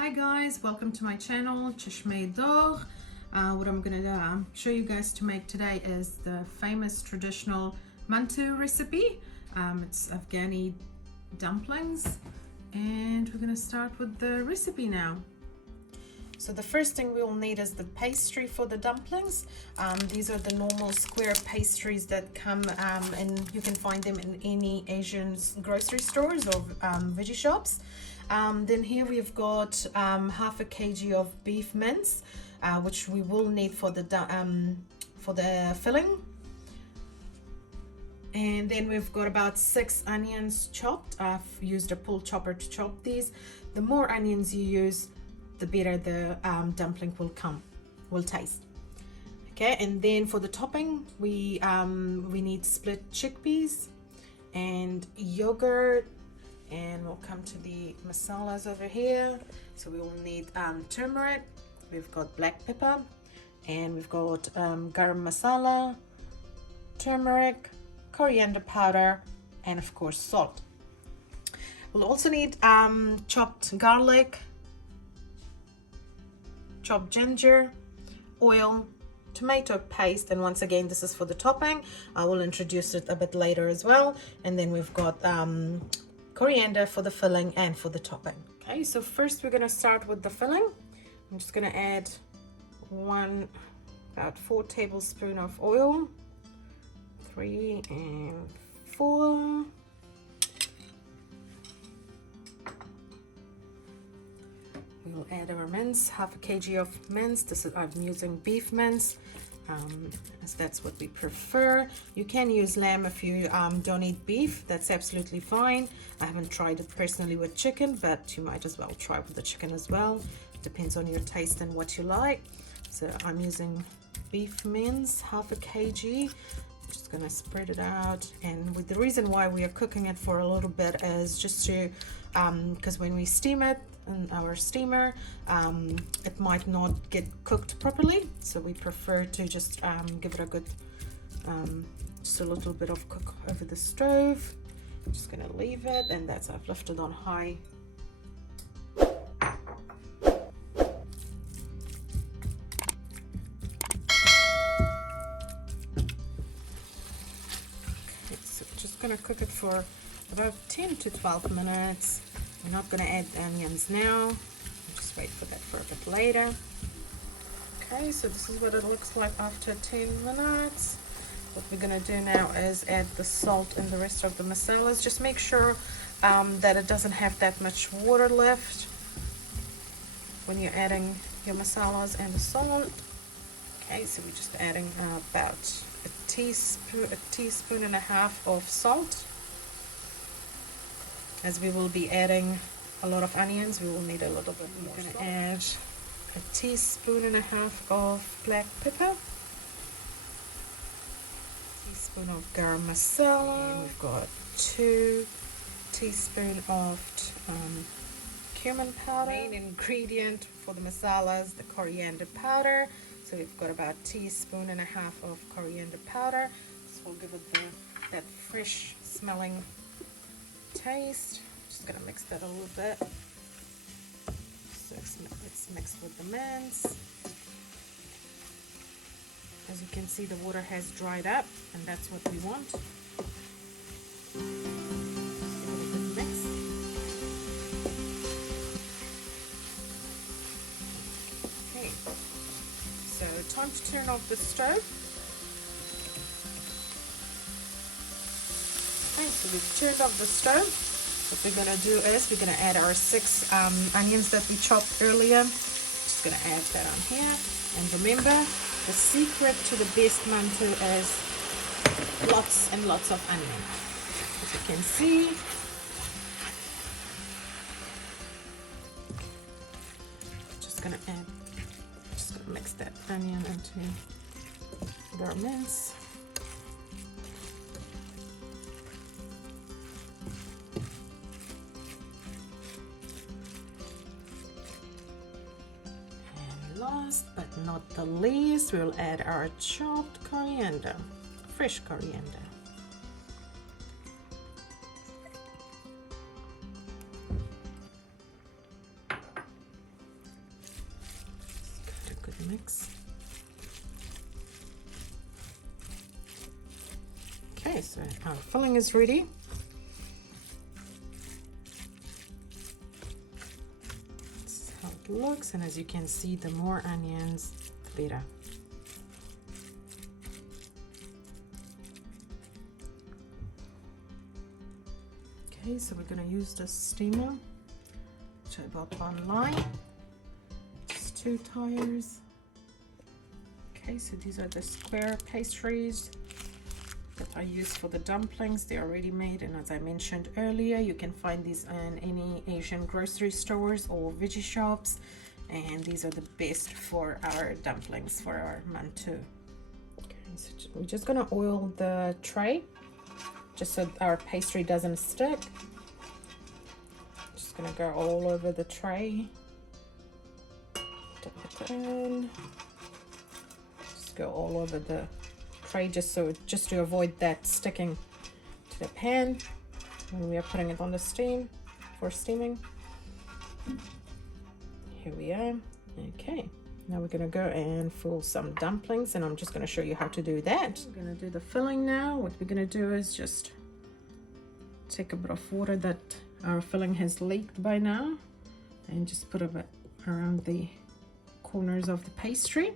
Hi guys, welcome to my channel Chishme Dog. What I'm gonna show you guys to make today is the famous traditional Mantu recipe. It's Afghani dumplings, and we're gonna start with the recipe now. So the first thing we will need is the pastry for the dumplings. These are the normal square pastries that come and you can find them in any Asian grocery stores or veggie shops. Then here we've got half a kg of beef mince, which we will need for the filling. And then we've got about 6 onions chopped. I've used a pull chopper to chop these. The more onions you use, the better the dumpling will taste. Okay, and then for the topping, we need split chickpeas and yogurt, and we'll come to the masalas over here. So we will need turmeric, we've got black pepper, and we've got garam masala, turmeric, coriander powder, and of course salt. We'll also need chopped garlic, chopped ginger, oil, tomato paste, and once again this is for the topping. I will introduce it a bit later as well. And then we've got coriander for the filling and for the topping. Okay, so first we're going to start with the filling. I'm just going to add about 4 tablespoons of oil, 3 and 4. We will add our mince, half a kg of mince. I'm using beef mince, as that's what we prefer. You can use lamb if you don't eat beef. That's absolutely fine. I haven't tried it personally with chicken, but you might as well try with the chicken as well. Depends on your taste and what you like. So I'm using beef mince, half a kg. Just gonna spread it out, and with the reason why we are cooking it for a little bit is just to because when we steam it in our steamer, it might not get cooked properly, so we prefer to just give it a good just a little bit of cook over the stove. I'm just gonna leave it, and I've left it on high. Going to cook it for about 10 to 12 minutes. We're not going to add the onions now. I'll just wait for that for a bit later. Okay, so this is what it looks like after 10 minutes. What we're going to do now is add the salt and the rest of the masalas. Just make sure that it doesn't have that much water left when you're adding your masalas and the salt. Okay, so we're just adding about a teaspoon and a half of salt. As we will be adding a lot of onions, we will need a little bit more. We're going to add a teaspoon and a half of black pepper, teaspoon of garam masala, and we've got 2 teaspoons of cumin powder. Main ingredient for the masalas, the coriander powder. So we've got about a teaspoon and a half of coriander powder. This will give it that fresh smelling taste. Just gonna mix that a little bit. So it's mixed with the mince. As you can see, the water has dried up, and that's what we want. So time to turn off the stove. Okay, so we've turned off the stove. What we're going to do is we're going to add our 6 onions that we chopped earlier. Just going to add that on here. And remember, the secret to the best mantu is lots and lots of onion. As you can see, just going to add. Mix that onion into our mince. And last but not the least, we'll add our chopped coriander, fresh coriander. mix. Okay, so our filling is ready. That's how it looks, and as you can see, the more onions, the better. Okay, so we're going to use the steamer to about one line, just 2 tires. Okay, so these are the square pastries that I use for the dumplings. They're already made, and as I mentioned earlier, you can find these in any Asian grocery stores or veggie shops, and these are the best for our dumplings, for our mantu. Okay, so we're just going to oil the tray just so our pastry doesn't stick. Just going to go all over the tray. Dip it in. Just go all over the tray just to avoid that sticking to the pan when we are putting it on the steam for steaming. Here we are. Okay, now we're going to go and fill some dumplings, and I'm just going to show you how to do that. We're going to do the filling now. What we're going to do is just take a bit of water that our filling has leaked by now and just put a bit around the corners of the pastry.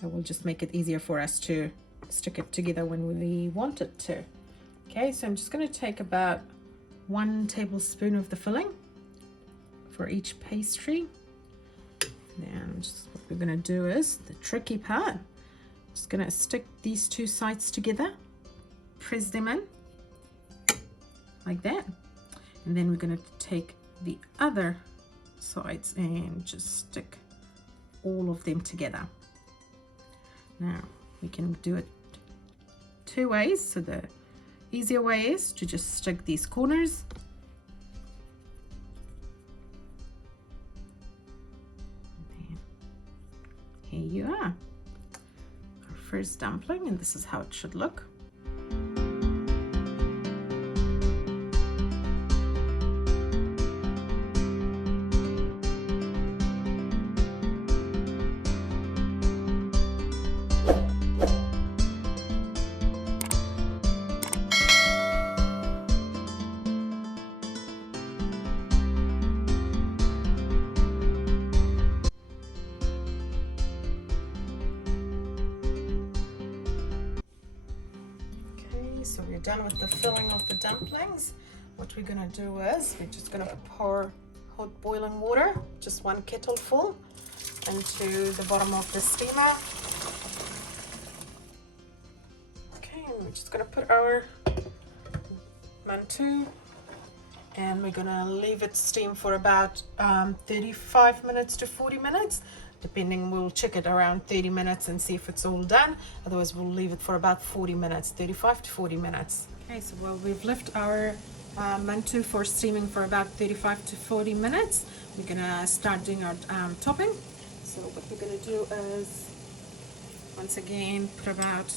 That will just make it easier for us to stick it together when we want it to. Okay, so I'm just going to take about 1 tablespoon of the filling for each pastry. Then just what we're going to do is the tricky part. Just going to stick these 2 sides together, press them in like that, and then we're going to take the other sides and just stick all of them together. Now we can do it 2 ways. So the easier way is to just stick these corners, and here you are, our first dumpling, and this is how it should look. So we're done with the filling of the dumplings. What we're going to do is we're just going to pour hot boiling water, just 1 kettle full, into the bottom of the steamer. Okay, and we're just going to put our mantu, and we're going to leave it steam for about 35 minutes to 40 minutes. Depending, we'll check it around 30 minutes and see if it's all done. Otherwise, we'll leave it for about 40 minutes, 35 to 40 minutes. Okay, so well, we've left our mantu for steaming for about 35 to 40 minutes. We're gonna start doing our topping. So what we're gonna do is, once again, put about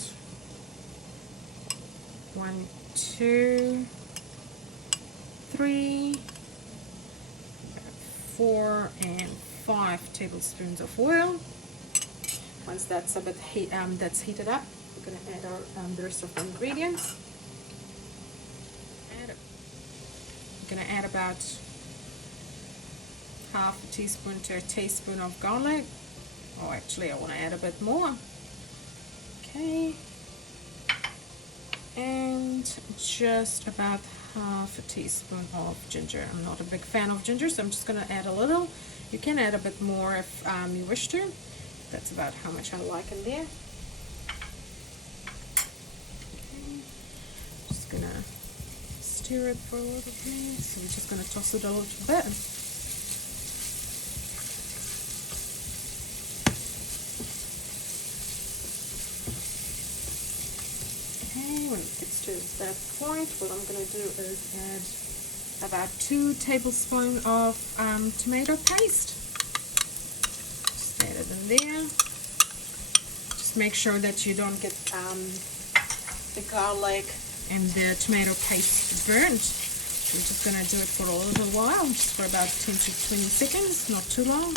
1, 2, 3, 4, and 5 tablespoons of oil. Once that's a bit that's heated up, we're going to add our the rest of the ingredients. We're going to add about half a teaspoon to a teaspoon of garlic. Oh, actually, I want to add a bit more. Okay, and just about half a teaspoon of ginger. I'm not a big fan of ginger, so I'm just going to add a little. You can add a bit more if you wish to. That's about how much I like in there. Okay. Just gonna stir it for a little bit. So we're just gonna toss it a little bit. Okay, when it gets to that point, what I'm gonna do is add about 2 tablespoons of tomato paste. Just add it in there. Just make sure that you don't get the garlic and the tomato paste burnt. We're just going to do it for a little while, just for about 10 to 20 seconds, not too long.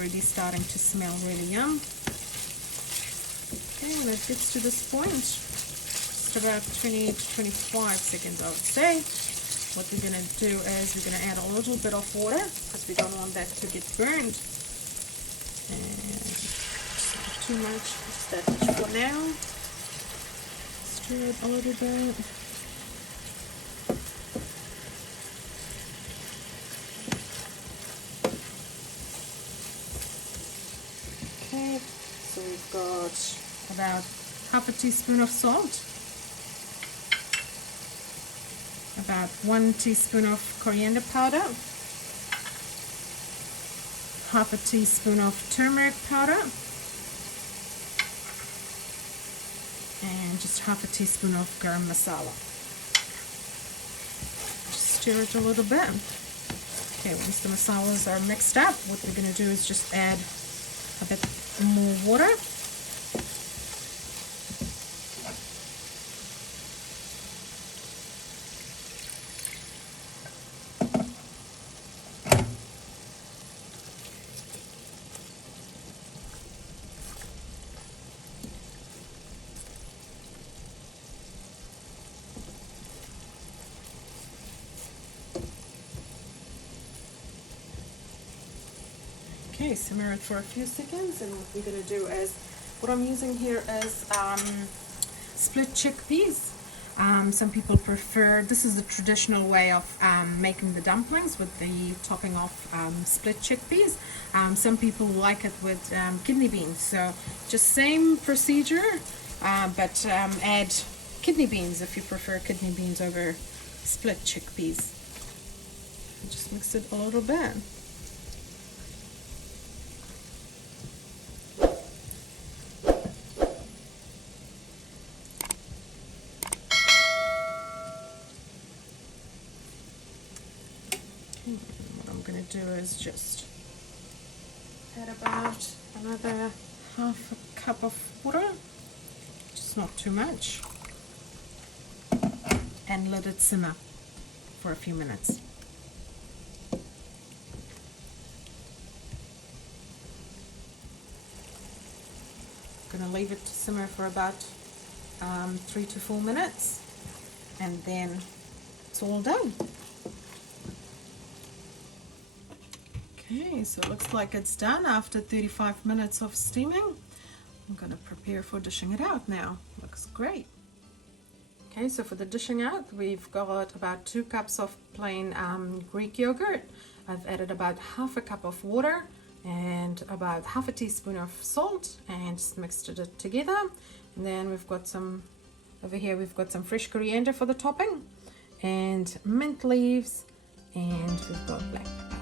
already starting to smell really yum. Okay, when it gets to this point, just about 20 to 25 seconds I would say, what we're going to do is we're going to add a little bit of water because we don't want that to get burned. And not too much, just that much for now. Stir it a little bit. Okay, so we've got about half a teaspoon of salt, about 1 teaspoon of coriander powder, half a teaspoon of turmeric powder, and just half a teaspoon of garam masala. Just stir it a little bit. Okay, once the masalas are mixed up, what we're going to do is just add a bit more water. Okay, simmer it for a few seconds, and what we're going to do is, what I'm using here is split chickpeas. Some people prefer, this is the traditional way of making the dumplings with the topping of split chickpeas. Some people like it with kidney beans, so just same procedure, but add kidney beans if you prefer kidney beans over split chickpeas. Just mix it a little bit. What I'm going to do is just add about another half a cup of water, just not too much, and let it simmer for a few minutes. I'm going to leave it to simmer for about 3 to 4 minutes, and then it's all done. Okay, so it looks like it's done after 35 minutes of steaming. I'm going to prepare for dishing it out now. Looks great. Okay, so for the dishing out, we've got about 2 cups of plain Greek yogurt. I've added about half a cup of water and about half a teaspoon of salt and just mixed it together. And then we've got some, over here we've got some fresh coriander for the topping and mint leaves, and we've got black pepper.